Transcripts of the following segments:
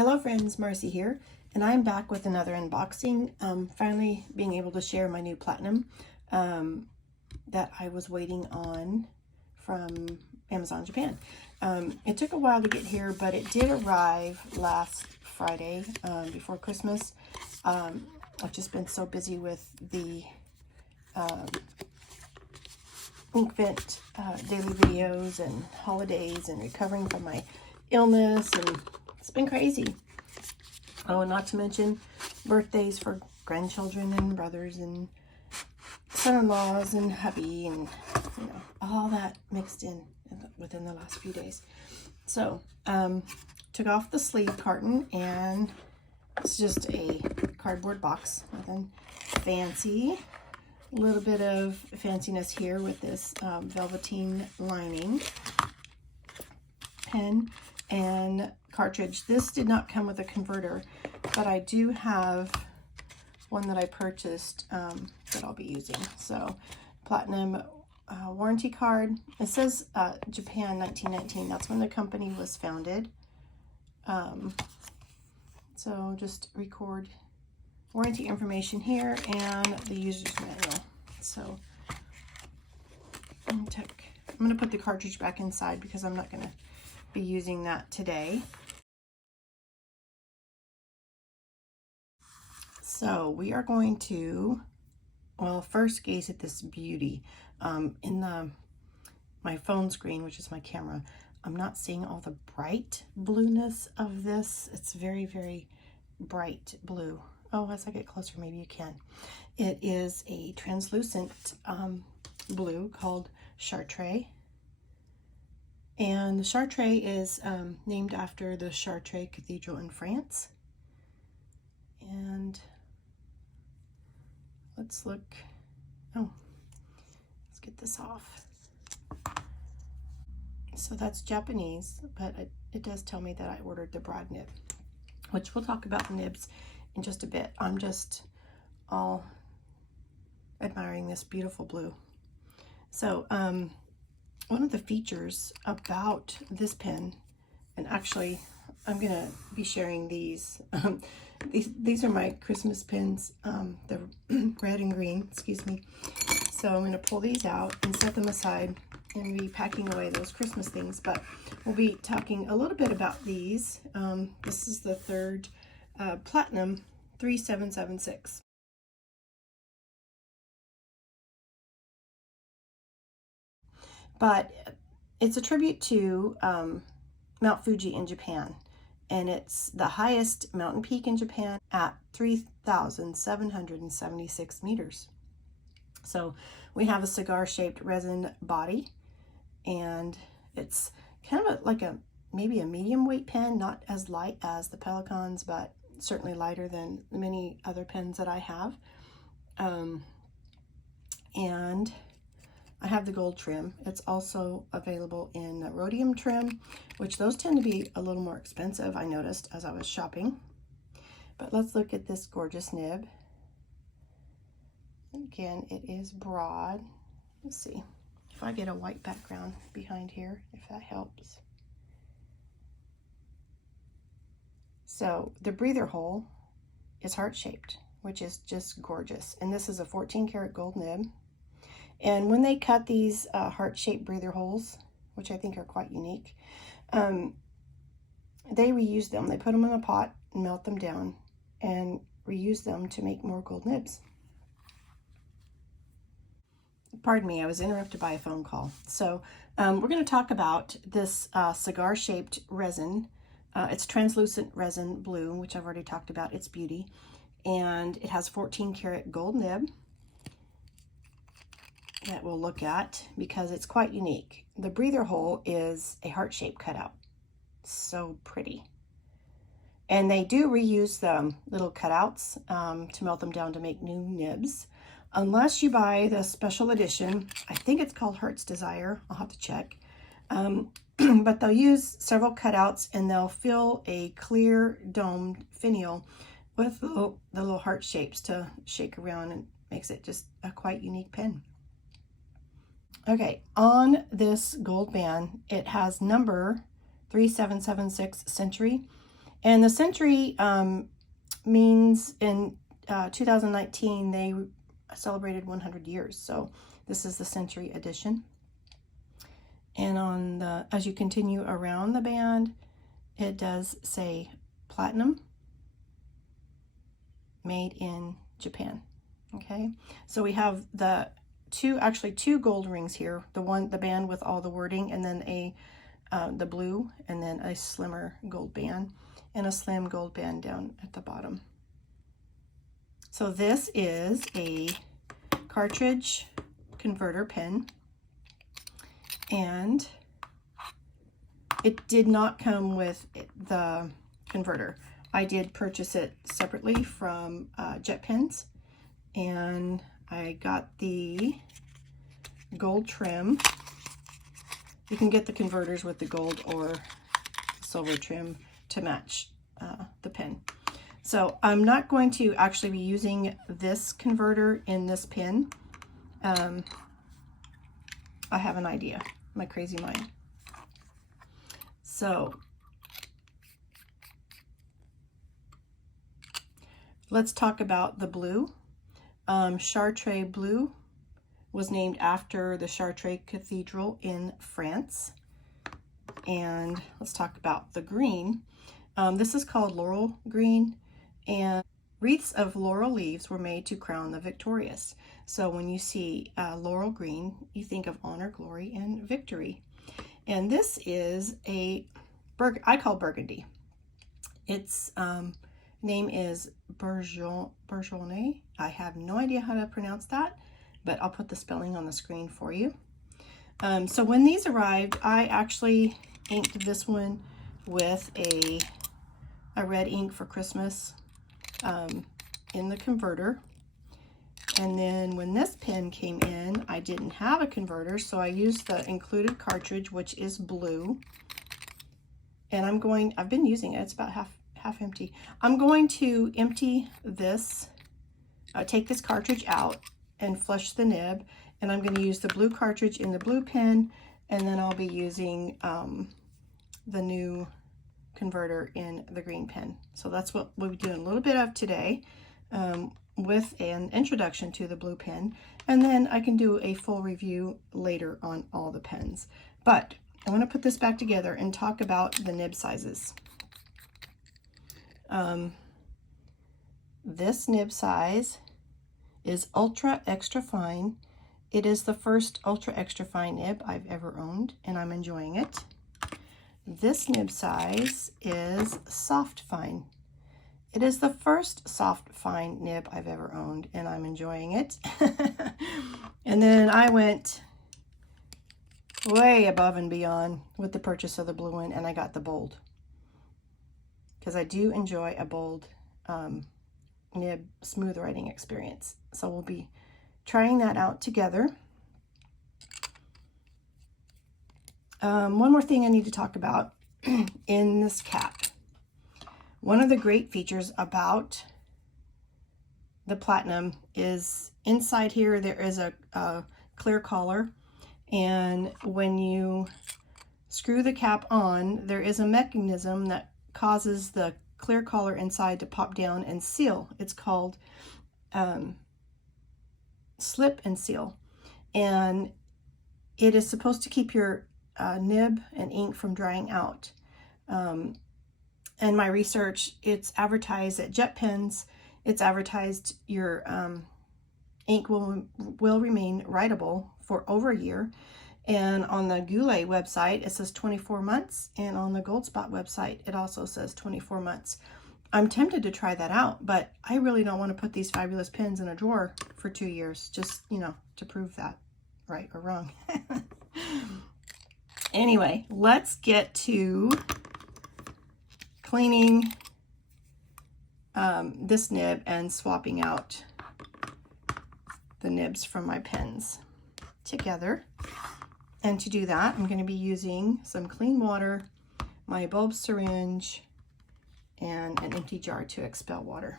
Hello friends, Marcy here, and I'm back with another unboxing. Finally being able to share my new Platinum that I was waiting on from Amazon Japan. It took a while to get here, but it did arrive last Friday before Christmas. I've just been so busy with the Inkvent daily videos and holidays and recovering from my illness, and it's been crazy. Oh, and not to mention birthdays for grandchildren and brothers and son-in-laws and hubby, and you know, all that mixed in within the last few days. So took off the sleeve carton, and it's just a cardboard box, nothing fancy. A little bit of fanciness here with this velveteen lining, pen, and cartridge. This did not come with a converter, but I do have one that I purchased that I'll be using. So Platinum warranty card. It says Japan 1919. That's when the company was founded. So just record warranty information here and the user's manual. So I'm going to put the cartridge back inside because I'm not going to be using that today. So we are going to, well, first gaze at this beauty. In my phone screen, which is my camera, I'm not seeing all the bright blueness of this. It's very, very bright blue. Oh, as I get closer, maybe you can. It is a translucent blue called Chartres. And the Chartres is named after the Chartres Cathedral in France. And let's look, let's get this off. So that's Japanese, but it does tell me that I ordered the broad nib, which we'll talk about nibs in just a bit. I'm just all admiring this beautiful blue. So one of the features about this pen, and actually I'm gonna be sharing these. These are my Christmas pens, the red and green, excuse me. So I'm gonna pull these out and set them aside and be packing away those Christmas things, but we'll be talking a little bit about these. This is the third Platinum 3776. But it's a tribute to Mount Fuji in Japan, and it's the highest mountain peak in Japan at 3,776 meters. So we have a cigar-shaped resin body, and it's kind of like maybe a medium weight pen, not as light as the Pelicans, but certainly lighter than many other pens that I have. And I have the gold trim. It's also available in the rhodium trim, which those tend to be a little more expensive, I noticed as I was shopping. But let's look at this gorgeous nib. Again, it is broad. Let's see if I get a white background behind here, if that helps. So the breather hole is heart-shaped, which is just gorgeous. And this is a 14 karat gold nib. And when they cut these heart-shaped breather holes, which I think are quite unique, they reuse them. They put them in a pot and melt them down and reuse them to make more gold nibs. Pardon me, I was interrupted by a phone call. So we're going to talk about this cigar-shaped resin. It's translucent resin blue, which I've already talked about its beauty. And it has 14 karat gold nib that we'll look at because it's quite unique. The breather hole is a heart-shaped cutout. So pretty. And they do reuse the little cutouts to melt them down to make new nibs. Unless you buy the special edition, I think it's called Heart's Desire, I'll have to check. But they'll use several cutouts and they'll fill a clear domed finial with the little heart shapes to shake around, and makes it just a quite unique pen. Okay, on this gold band, it has number 3776 Century, And the Century means in 2019 they celebrated 100 years. So this is the Century edition. And on the, as you continue around the band, it does say Platinum, made in Japan. Okay, so we have the two gold rings here. The band with all the wording, and then the blue, and then a slimmer gold band, and a slim gold band down at the bottom. So this is a cartridge converter pen, and it did not come with the converter. I did purchase it separately from Jet Pens, and I got the gold trim. You can get the converters with the gold or silver trim to match the pen. So I'm not going to actually be using this converter in this pen. I have an idea, my crazy mind. So let's talk about the blue. Chartres Blue was named after the Chartres Cathedral in France. And let's talk about the green. This is called Laurel green, and wreaths of laurel leaves were made to crown the victorious. So when you see laurel green, you think of honor, glory, and victory. And this is I call burgundy. Its name is Bourgogne. I have no idea how to pronounce that, but I'll put the spelling on the screen for you. So when these arrived, I actually inked this one with a red ink for Christmas in the converter. And then when this pen came in, I didn't have a converter, so I used the included cartridge, which is blue. And I've been using it, it's about half empty. I'm going to empty this, take this cartridge out and flush the nib, and I'm going to use the blue cartridge in the blue pen, and then I'll be using the new converter in the green pen. So that's what we'll be doing a little bit of today, with an introduction to the blue pen, and then I can do a full review later on all the pens. But I want to put this back together and talk about the nib sizes. This nib size is ultra extra fine. It is the first ultra extra fine nib I've ever owned, and I'm enjoying it. This nib size is soft fine. It is the first soft fine nib I've ever owned, and I'm enjoying it. And then I went way above and beyond with the purchase of the blue one, and I got the bold, because I do enjoy a bold nib smooth writing experience. So we'll be trying that out together. One more thing I need to talk about in this cap. One of the great features about the Platinum is inside here there is a clear collar, and when you screw the cap on, there is a mechanism that causes the clear collar inside to pop down and seal. It's called slip and seal, and it is supposed to keep your nib and ink from drying out. In my research, it's advertised at Jet Pens, it's advertised your ink will remain writable for over a year. And on the Goulet website, it says 24 months. And on the Gold Spot website, it also says 24 months. I'm tempted to try that out, but I really don't want to put these fabulous pens in a drawer for 2 years, just, to prove that right or wrong. Anyway, let's get to cleaning this nib and swapping out the nibs from my pens together. And to do that, I'm going to be using some clean water, my bulb syringe, and an empty jar to expel water.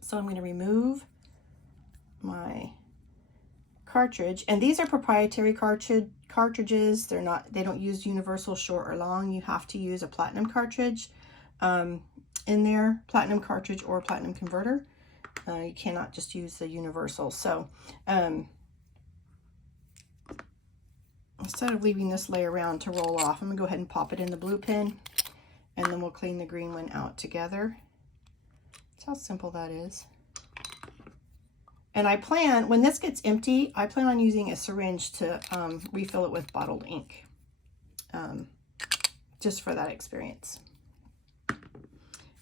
So I'm going to remove my cartridge, and these are proprietary cartridges. They don't use universal short or long. You have to use a Platinum cartridge in there, platinum cartridge or platinum converter. You cannot just use the universal. So instead of leaving this layer around to roll off, I'm gonna go ahead and pop it in the blue pen, and then we'll clean the green one out together. That's how simple that is. And I plan, when this gets empty, I plan on using a syringe to refill it with bottled ink, just for that experience.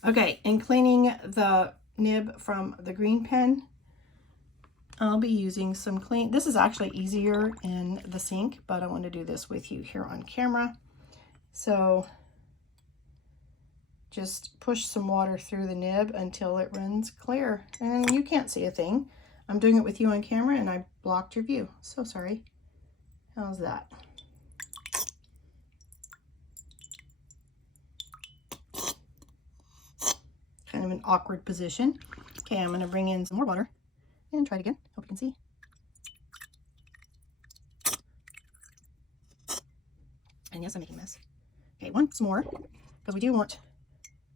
Okay, in cleaning the nib from the green pen, I'll be using some clean. This is actually easier in the sink, but I want to do this with you here on camera. So just push some water through the nib until it runs clear. And you can't see a thing. I'm doing it with you on camera and I blocked your view. So sorry. How's that? Kind of an awkward position. Okay, I'm going to bring in some more water and try it again. Hope you can see. And yes, I'm making a mess. Okay, once more, because we do want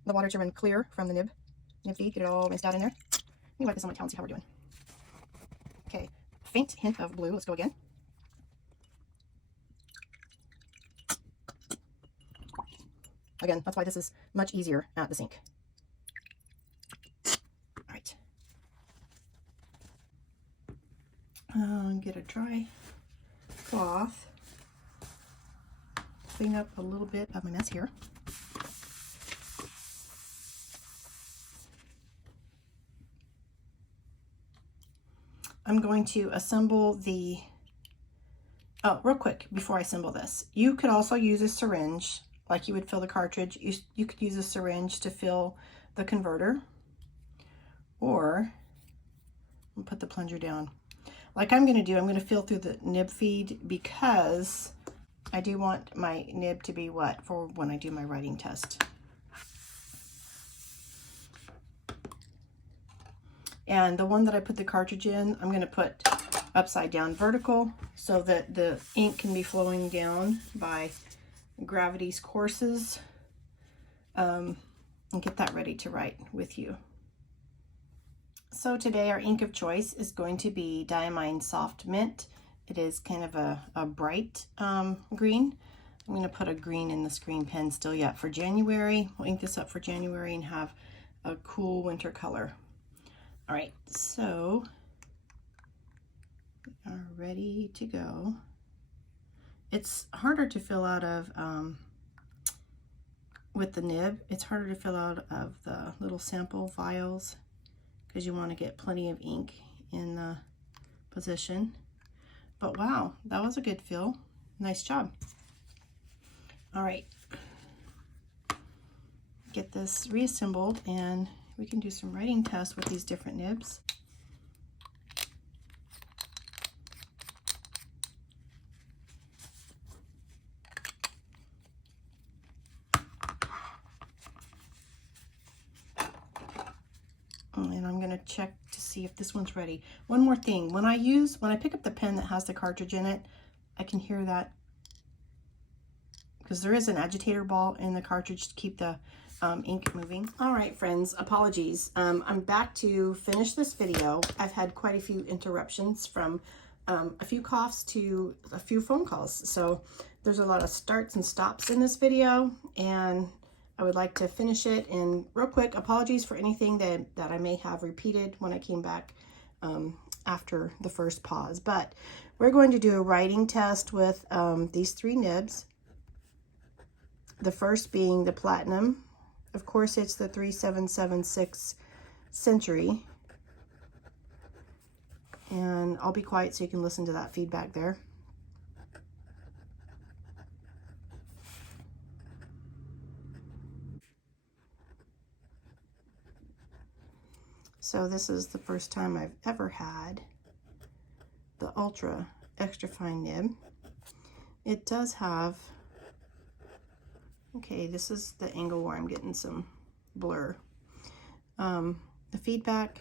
the water to run clear from the nib feed. Get it all rinsed out in there. Let me wipe this on my towel and see how we're doing. Okay, faint hint of blue. Let's go again. Again, that's why this is much easier at the sink. All right. Get a dry cloth. Clean up a little bit of my mess here. I'm going to assemble the, oh, real quick before I assemble this. You could also use a syringe, like you would fill the cartridge. You could use a syringe to fill the converter, or I'll put the plunger down. Like I'm gonna do, I'm gonna fill through the nib feed because I do want my nib to be wet for when I do my writing test. And the one that I put the cartridge in, I'm going to put upside down vertical so that the ink can be flowing down by gravity's courses, and get that ready to write with you. So today our ink of choice is going to be Diamine Soft Mint. It is kind of a bright green. I'm going to put a green in this green pen still yet for January. We'll ink this up for January and have a cool winter color. All right, so we are ready to go. It's harder to fill out of, with the nib, it's harder to fill out of the little sample vials because you want to get plenty of ink in the position. But wow, that was a good fill. Nice job. All right, get this reassembled and we can do some writing tests with these different nibs. And I'm going to check to see if this one's ready. One more thing, when I pick up the pen that has the cartridge in it, I can hear that because there is an agitator ball in the cartridge to keep the ink moving. All right, friends, apologies. I'm back to finish this video. I've had quite a few interruptions from a few coughs to a few phone calls. So there's a lot of starts and stops in this video, and I would like to finish it. And real quick, apologies for anything that I may have repeated when I came back after the first pause. But we're going to do a writing test with these three nibs. The first being the Platinum. Of course, it's the 3776 Century. And I'll be quiet so you can listen to that feedback there. So this is the first time I've ever had the Ultra Extra Fine nib. It does have, okay, this is the angle where I'm getting some blur. The feedback,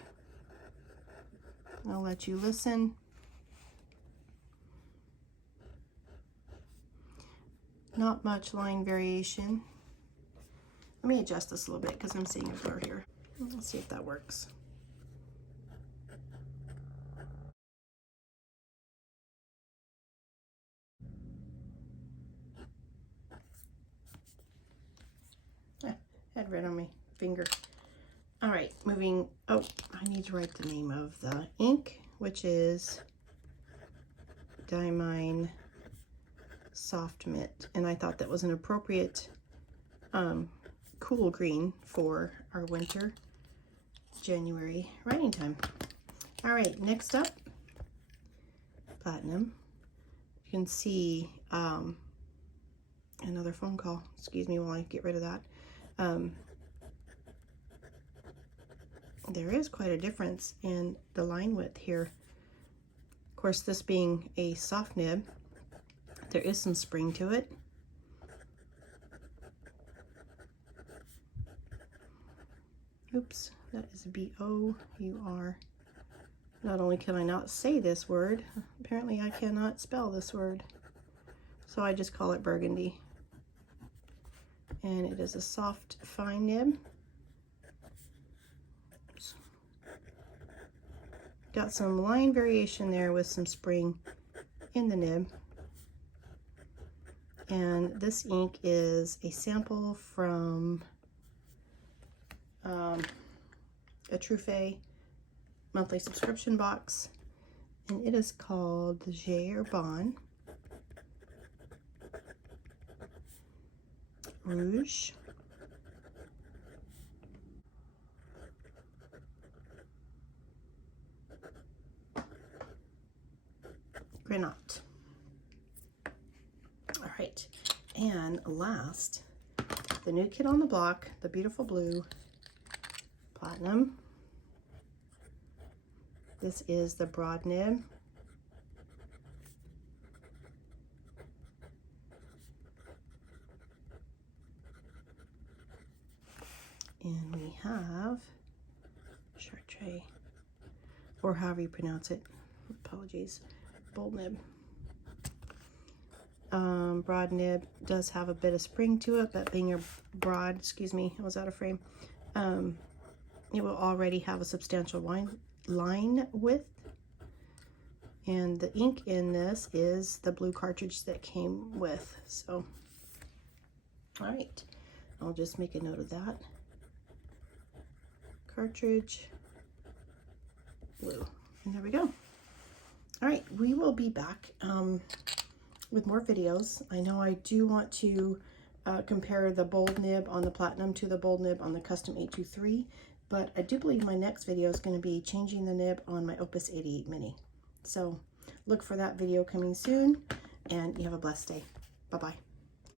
I'll let you listen. Not much line variation. Let me adjust this a little bit because I'm seeing a blur here. Let's see if that works. Had red on my finger. All right, moving. Oh, I need to write the name of the ink, which is Diamine Soft Mint, and I thought that was an appropriate cool green for our winter January writing time. All right, next up, Platinum. You can see another phone call. Excuse me while I get rid of that. There is quite a difference in the line width here. Of course, this being a soft nib, there is some spring to it. Oops, that is B-O-U-R. Not only can I not say this word, apparently I cannot spell this word. So I just call it burgundy. And it is a soft, fine nib. Oops. Got some line variation there with some spring in the nib. And this ink is a sample from a Truffet monthly subscription box, and it is called the Bon Rouge. Grenat. All right, and last, the new kid on the block, the beautiful blue Platinum. This is the broad nib. And we have Chartres, or however you pronounce it. Apologies. Bold nib. Broad nib does have a bit of spring to it, but being a broad, excuse me, I was out of frame. It will already have a substantial line width. And the ink in this is the blue cartridge that came with. So, all right, I'll just make a note of that. Cartridge blue, and there we go. All right, we will be back with more videos. I know I do want to compare the bold nib on the Platinum to the bold nib on the Custom 823, but I do believe my next video is going to be changing the nib on my Opus 88 Mini. So look for that video coming soon, and you have a blessed day. Bye-bye.